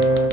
thank you